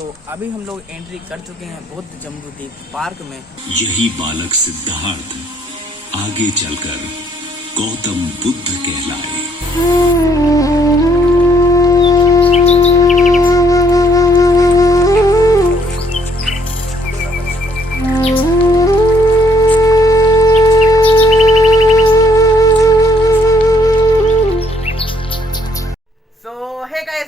तो अभी हम लोग एंट्री कर चुके हैं बुद्ध जम्बूद्वीप पार्क में। यही बालक सिद्धार्थ आगे चलकर गौतम बुद्ध कहलाए।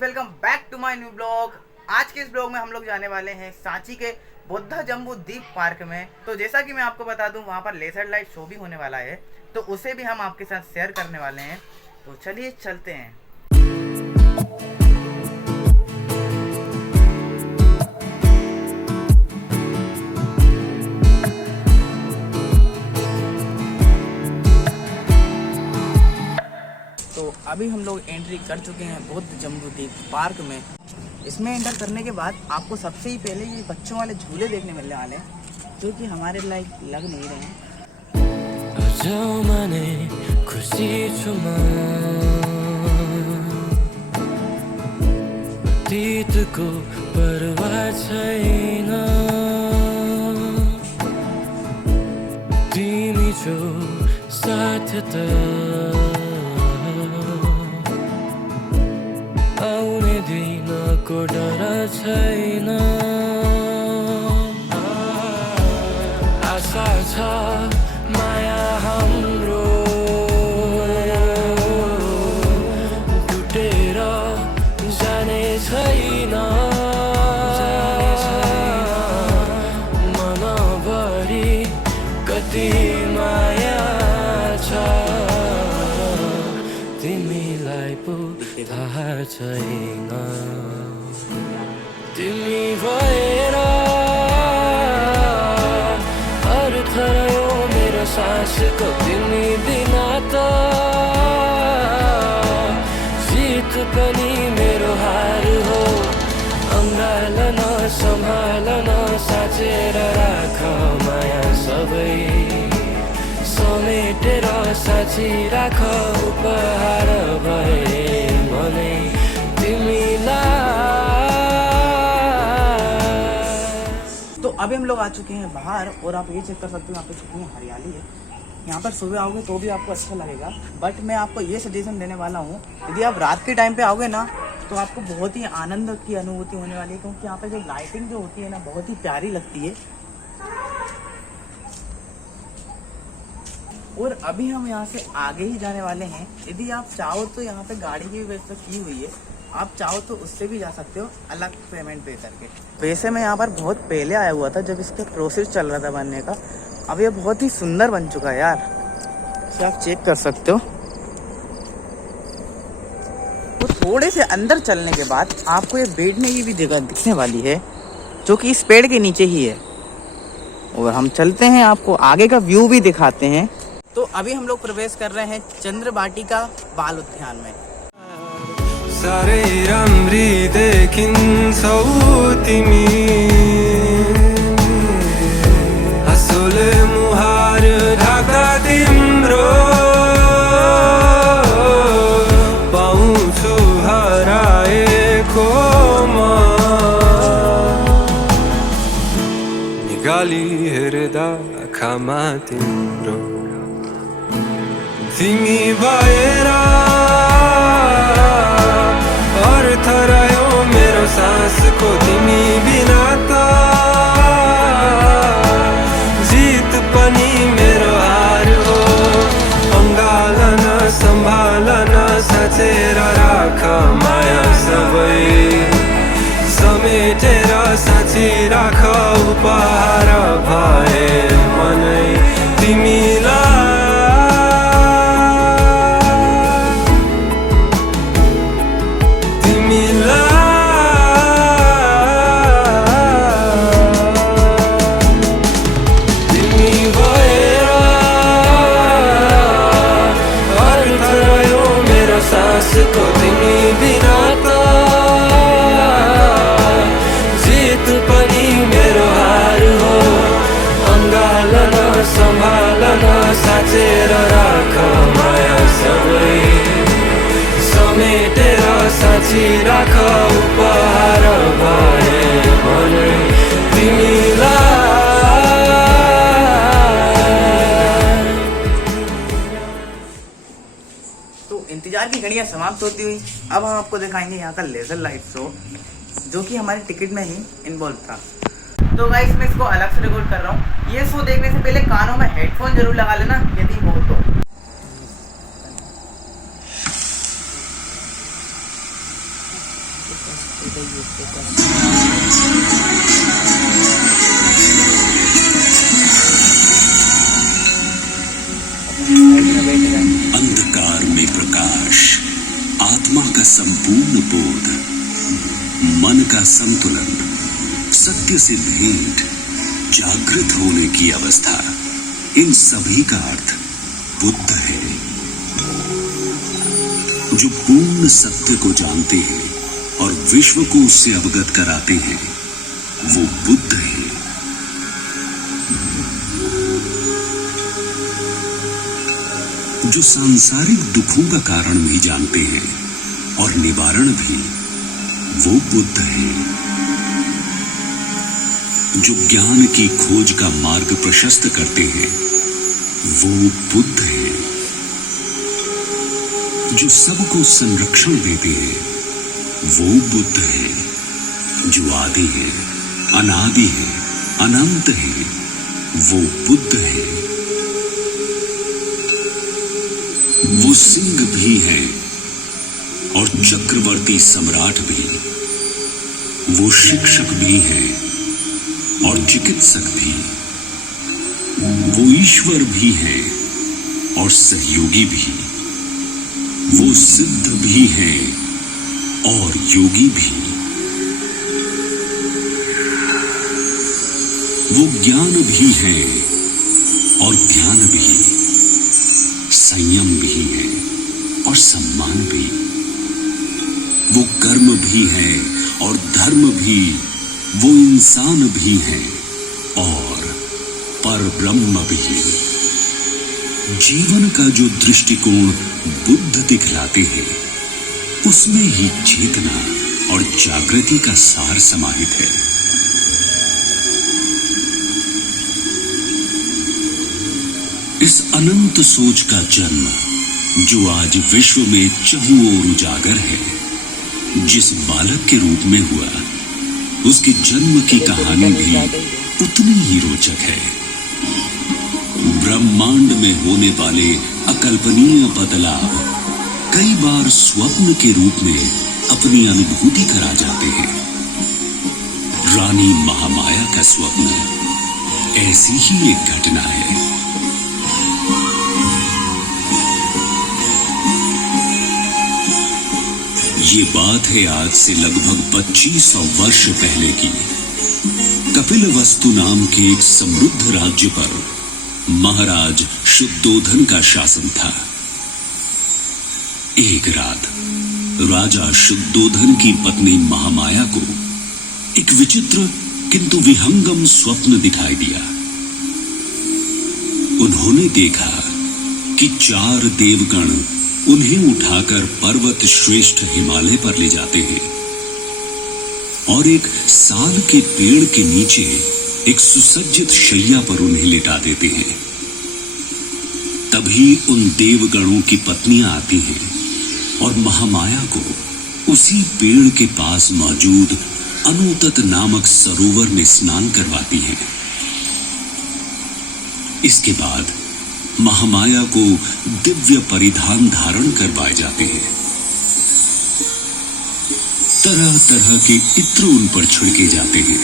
Welcome back to my new blog. आज के इस ब्लॉग में हम लोग जाने वाले हैं सांची के बुद्ध जम्बूद्वीप पार्क में। तो जैसा कि मैं आपको बता दूं, वहां पर लेजर लाइट शो भी होने वाला है, तो उसे भी हम आपके साथ शेयर करने वाले हैं। तो चलिए चलते हैं। तो अभी हम लोग एंट्री कर चुके हैं बुद्ध जम्बूद्वीप पार्क में। इसमें एंटर करने के बाद आपको सबसे ही पहले ये बच्चों वाले झूले देखने मिलने वाले हैं, जो कि हमारे लायक लग नहीं रहे हैं। को परवाह छैन, तिमी जो साथ त आउने दिनको डर छैन। आशा छ माया हाम्रो टुटेर जाने छैन। मनभरि कति माया छ, तिमीलाई पो थाहा छैन। तिमी भएर अर्थ रह्यो मेरो सासको, तिमी बिना त जित पनि मेरो हार हो। अँगालन सम्हालन साचेर राख माया सबै, समेटेर साची राख उपहार भए मनै तिमीलाई। तो अभी हम लोग आ चुके हैं बाहर, और आप ये चेक कर सकते हो यहाँ पे कितनी हरियाली है। यहाँ पर सुबह आओगे तो भी आपको अच्छा लगेगा, बट मैं आपको ये सजेशन देने वाला हूँ, यदि आप रात के टाइम पे आओगे ना, तो आपको बहुत ही आनंद की अनुभूति होने वाली है, क्योंकि यहाँ पे जो लाइटिंग जो होती है ना, बहुत ही प्यारी लगती है। और अभी हम यहाँ से आगे ही जाने वाले हैं। यदि आप चाहो तो यहाँ पे गाड़ी की व्यवस्था की हुई है, आप चाहो तो उससे भी जा सकते हो, अलग पेमेंट पे करके। वैसे मैं यहाँ पर बहुत पहले आया हुआ था, जब इसका प्रोसेस चल रहा था बनने का। अब ये बहुत ही सुंदर बन चुका है यार, इसे आप चेक कर सकते हो। तो थोड़े से अंदर चलने के बाद आपको ये बैठने की भी जगह दिखने वाली है, जो कि इस पेड़ के नीचे ही है। और हम चलते हैं, आपको आगे का व्यू भी दिखाते हैं। तो अभी हम लोग प्रवेश कर रहे हैं चंद्रवाटिका बाल उद्यान में। सारे राम्री देखिन्छौ तिमी, हाँसोले मुहार ढाक्दा तिम्रो पाउँछु हराएको म। निगाली हेर्दा आँखामा तिम्रो, तिमी भएर अर्थ रह्यो मेरो सासको, तिमी बिना त जित पनि मेरो हार हो। अँगालन सम्हालन साचेर राख माया सबै, समेटेर साची राख उपहार भए मनै तिमीलाई। को तिमी बिना त जित पनि मेरो हार हो। अँगालन सम्हालन साचेर राख माया सबै, समेटेर साची राख उपहार भए सीढ़ियाँ समाप्त होती हुई अब हम आपको दिखाएंगे यहाँ का लेजर लाइट शो, जो कि हमारे टिकट में ही इन्वॉल्व था। तो गाइस मैं इसको अलग से रिकॉर्ड कर रहा हूँ। ये शो देखने से पहले कानों में हेडफोन जरूर लगा लेना यदि हो तो। अंधकार में प्रकाश, आत्मा का संपूर्ण बोध, मन का संतुलन, सत्य से भेंट, जागृत होने की अवस्था, इन सभी का अर्थ बुद्ध है। जो पूर्ण सत्य को जानते हैं और विश्व को उससे अवगत कराते हैं, वो बुद्ध है। जो सांसारिक दुखों का कारण भी जानते हैं और निवारण भी, वो बुद्ध है। जो ज्ञान की खोज का मार्ग प्रशस्त करते हैं, वो बुद्ध है। जो सबको संरक्षण देते हैं, वो बुद्ध है। जो आदि है, अनादि है, अनंत है, वो बुद्ध है। वो सिंह भी है और चक्रवर्ती सम्राट भी। वो शिक्षक भी है और चिकित्सक भी। वो ईश्वर भी है और सहयोगी भी। वो सिद्ध भी है और योगी भी। वो ज्ञान भी है और ध्यान भी, संयम भी है और सम्मान भी। वो कर्म भी है और धर्म भी, वो इंसान भी है और परब्रह्म भी। जीवन का जो दृष्टिकोण बुद्ध दिखलाते हैं, उसमें ही चेतना और जागृति का सार समाहित है। इस अनंत सोच का जन्म, जो आज विश्व में चहुं ओर उजागर है, जिस बालक के रूप में हुआ, उसके जन्म की कहानी भी उतनी ही रोचक है। ब्रह्मांड में होने वाले अकल्पनीय बदलाव कई बार स्वप्न के रूप में अपनी अनुभूति करा जाते हैं। रानी महामाया का स्वप्न ऐसी ही एक घटना है। ये बात है आज से लगभग 2500 वर्ष पहले की। कपिलवस्तु नाम के एक समृद्ध राज्य पर महाराज शुद्धोधन का शासन था। एक रात राजा शुद्धोधन की पत्नी महामाया को एक विचित्र किंतु विहंगम स्वप्न दिखाई दिया। उन्होंने देखा कि 4 देवगण उन्हें उठाकर पर्वत श्रेष्ठ हिमालय पर ले जाते हैं और एक साल के पेड़ के नीचे एक सुसज्जित शैया पर उन्हें लिटा देते हैं। तभी उन देवगणों की पत्नियां आती हैं और महामाया को उसी पेड़ के पास मौजूद अनुतत नामक सरोवर में स्नान करवाती हैं। इसके बाद महामाया को दिव्य परिधान धारण करवाए जाते हैं। तरह तरह के इत्र उन पर छिड़के जाते हैं।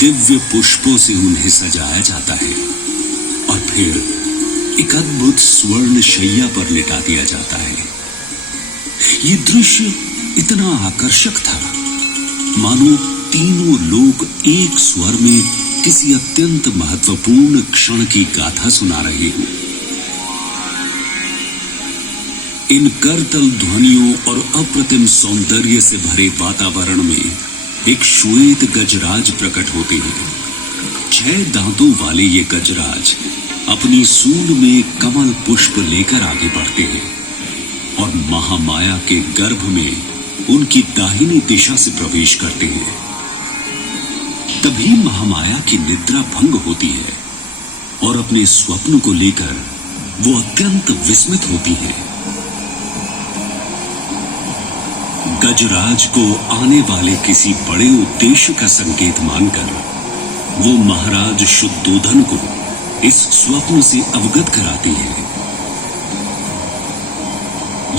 दिव्य पुष्पों से उन्हें सजाया जाता है और फिर एक अद्भुत स्वर्ण शैया पर लिटा दिया जाता है। ये दृश्य इतना आकर्षक था, मानो तीनों लोग एक स्वर में किसी अत्यंत महत्वपूर्ण क्षण की गाथा सुना रहे हो। इन करतल ध्वनियों और अप्रतिम सौंदर्य से भरे वातावरण में एक श्वेत गजराज प्रकट होते हैं। 6 दांतों वाले ये गजराज अपनी सूंड में कमल पुष्प लेकर आगे बढ़ते हैं और महामाया के गर्भ में उनकी दाहिनी दिशा से प्रवेश करते हैं। तभी महामाया की निद्रा भंग होती है और अपने स्वप्न को लेकर वो अत्यंत विस्मित होती है। गजराज को आने वाले किसी बड़े उद्देश्य का संकेत मानकर वो महाराज शुद्धोधन को इस स्वप्न से अवगत कराती है।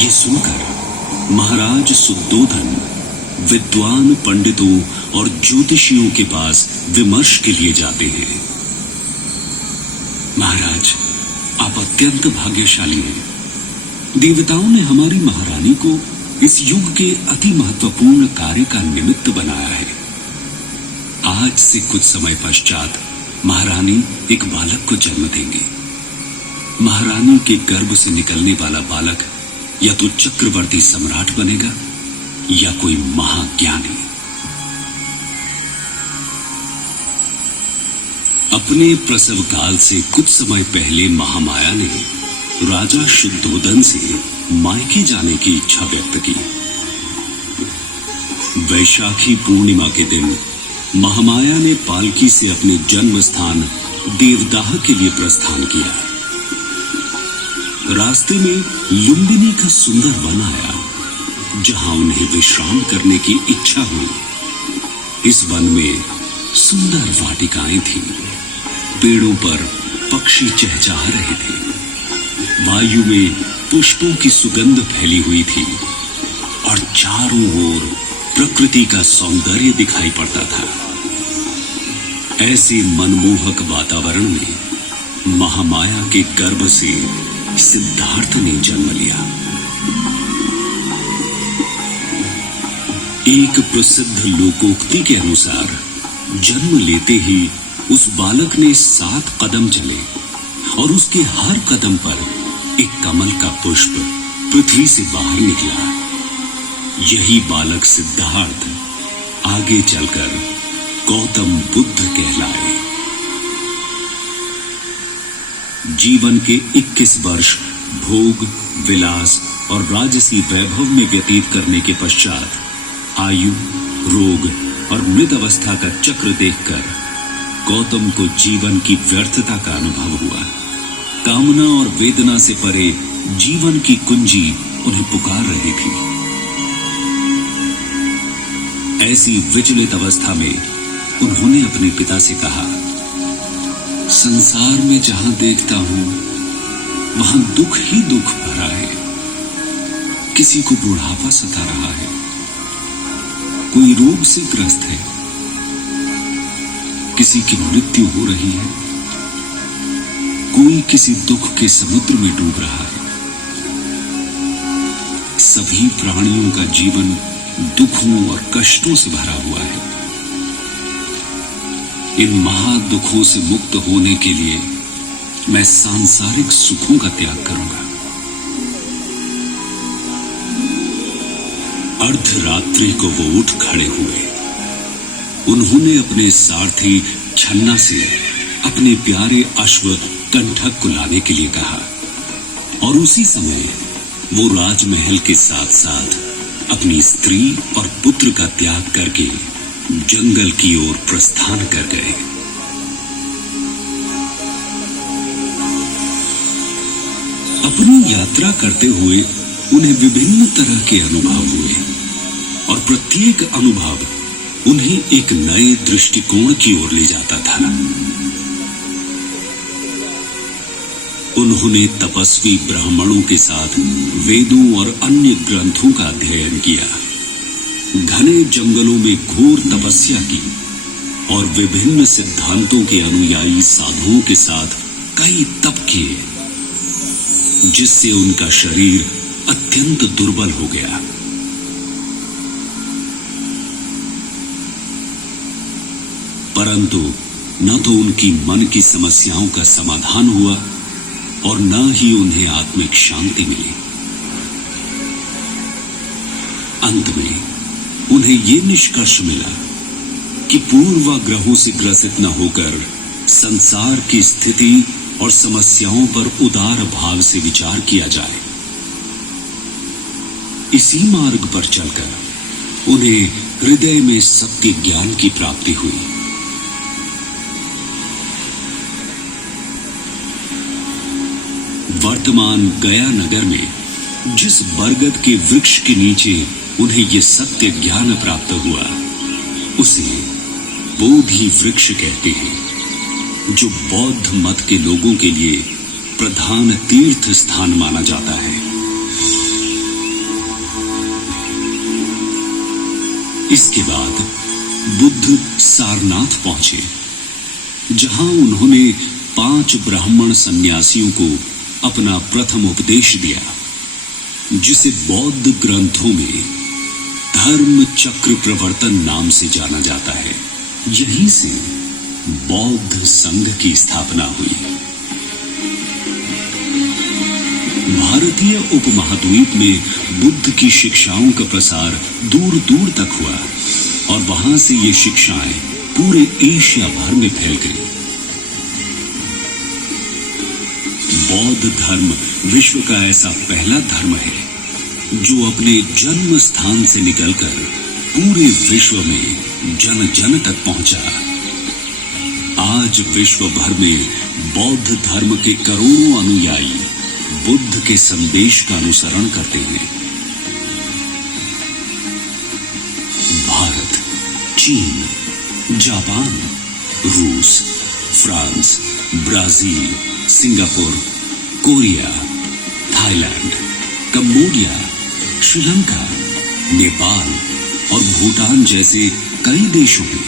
ये सुनकर महाराज शुद्धोधन विद्वान पंडितों और ज्योतिषियों के पास विमर्श के लिए जाते हैं। महाराज, आप अत्यंत भाग्यशाली हैं। देवताओं ने हमारी महारानी को इस युग के अति महत्वपूर्ण कार्य का निमित्त बनाया है। आज से कुछ समय पश्चात महारानी एक बालक को जन्म देंगे। महारानी के गर्भ से निकलने वाला बालक या तो चक्रवर्ती सम्राट बनेगा या कोई महाज्ञानी। अपने प्रसव काल से कुछ समय पहले महामाया ने राजा शुद्धोधन से मायके जाने की इच्छा व्यक्त की। वैशाखी पूर्णिमा के दिन महामाया ने पालकी से अपने जन्म स्थान देवदाह के लिए प्रस्थान किया। रास्ते में लुंबिनी का सुंदर वन आया, जहां उन्हें विश्राम करने की इच्छा हुई। इस वन में सुंदर वाटिकाएं थीं। पेड़ों पर पक्षी चहचहा रहे थे। वायु में पुष्पों की सुगंध फैली हुई थी और चारों ओर प्रकृति का सौंदर्य दिखाई पड़ता था। ऐसे मनमोहक वातावरण में महामाया के गर्भ से सिद्धार्थ ने जन्म लिया। एक प्रसिद्ध लोकोक्ति के अनुसार जन्म लेते ही उस बालक ने 7 कदम चले और उसके हर कदम पर एक कमल का पुष्प पृथ्वी से बाहर निकला। यही बालक सिद्धार्थ आगे चलकर गौतम बुद्ध कहलाए। जीवन के 21 वर्ष भोग, विलास और राजसी वैभव में व्यतीत करने के पश्चात आयु, रोग और मृत अवस्था का चक्र देखकर गौतम को जीवन की व्यर्थता का अनुभव हुआ। कामना और वेदना से परे जीवन की कुंजी उन्हें पुकार रही थी। ऐसी विचलित अवस्था में उन्होंने अपने पिता से कहा, संसार में जहां देखता हूं वहां दुख ही दुख भरा है। किसी को बुढ़ापा सता रहा है, कोई रोग से ग्रस्त है, किसी की मृत्यु हो रही है, कोई किसी दुख के समुद्र में डूब रहा है। सभी प्राणियों का जीवन दुखों और कष्टों से भरा हुआ है। इन महादुखों से मुक्त होने के लिए मैं सांसारिक सुखों का त्याग करूंगा। अर्धरात्रि को वो उठ खड़े हुए। उन्होंने अपने सारथी छन्ना से अपने प्यारे अश्व कंठक को लाने के लिए कहा और उसी समय वो राजमहल के साथ साथ अपनी स्त्री और पुत्र का त्याग करके जंगल की ओर प्रस्थान कर गए। अपनी यात्रा करते हुए उन्हें विभिन्न तरह के अनुभव हुए और प्रत्येक अनुभव उन्हें एक नए दृष्टिकोण की ओर ले जाता था। उन्होंने तपस्वी ब्राह्मणों के साथ वेदों और अन्य ग्रंथों का अध्ययन किया, घने जंगलों में घोर तपस्या की और विभिन्न सिद्धांतों के अनुयायी साधुओं के साथ कई तप किए, जिससे उनका शरीर अत्यंत दुर्बल हो गया। परंतु न तो उनकी मन की समस्याओं का समाधान हुआ और न ही उन्हें आत्मिक शांति मिली। अंत में उन्हें ये निष्कर्ष मिला कि पूर्वाग्रहों से ग्रसित न होकर संसार की स्थिति और समस्याओं पर उदार भाव से विचार किया जाए। इसी मार्ग पर चलकर उन्हें हृदय में सत्य ज्ञान की प्राप्ति हुई। वर्तमान गया नगर में जिस बरगद के वृक्ष के नीचे उन्हें ये सत्य ज्ञान प्राप्त हुआ, उसे बोधि वृक्ष कहते हैं, जो बौद्ध मत के लोगों के लिए प्रधान तीर्थ स्थान माना जाता है। इसके बाद बुद्ध सारनाथ पहुंचे, जहां उन्होंने 5 ब्राह्मण सन्यासियों को अपना प्रथम उपदेश दिया, जिसे बौद्ध ग्रंथों में धर्म चक्र प्रवर्तन नाम से जाना जाता है। यहीं से बौद्ध संघ की स्थापना हुई। भारतीय उपमहाद्वीप में बुद्ध की शिक्षाओं का प्रसार दूर दूर तक हुआ और वहां से ये शिक्षाएं पूरे एशिया भर में फैल गई। बौद्ध धर्म विश्व का ऐसा पहला धर्म है जो अपने जन्म स्थान से निकलकर पूरे विश्व में जन जन तक पहुंचा। आज विश्व भर में बौद्ध धर्म के करोड़ों अनुयायी बुद्ध के संदेश का अनुसरण करते हैं। भारत, चीन, जापान, रूस, France, Brazil, Singapore, Korea, Thailand, Cambodia, Sri Lanka, Nepal और भूटान जैसे कई देशों में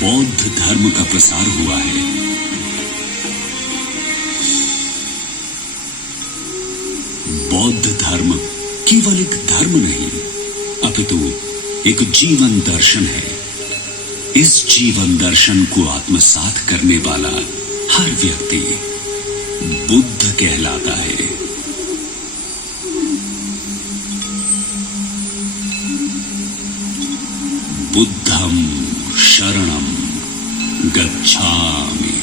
बौद्ध धर्म का प्रसार हुआ है। बौद्ध धर्म केवल एक धर्म नहीं, अपितु एक जीवन दर्शन है। इस जीवन दर्शन को आत्मसात करने वाला हर व्यक्ति बुद्ध कहलाता है। बुद्धं शरणं गच्छामि।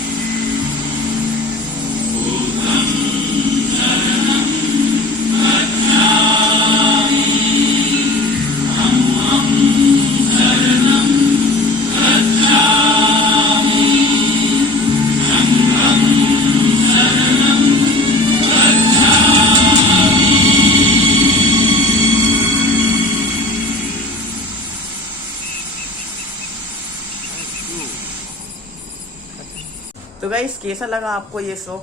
तो गाइस कैसा लगा आपको ये शो?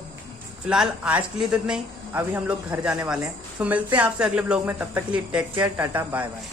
फिलहाल आज के लिए तो इतना ही, अभी हम लोग घर जाने वाले हैं। तो मिलते हैं आपसे अगले ब्लॉग में, तब तक के लिए take care, tata bye bye.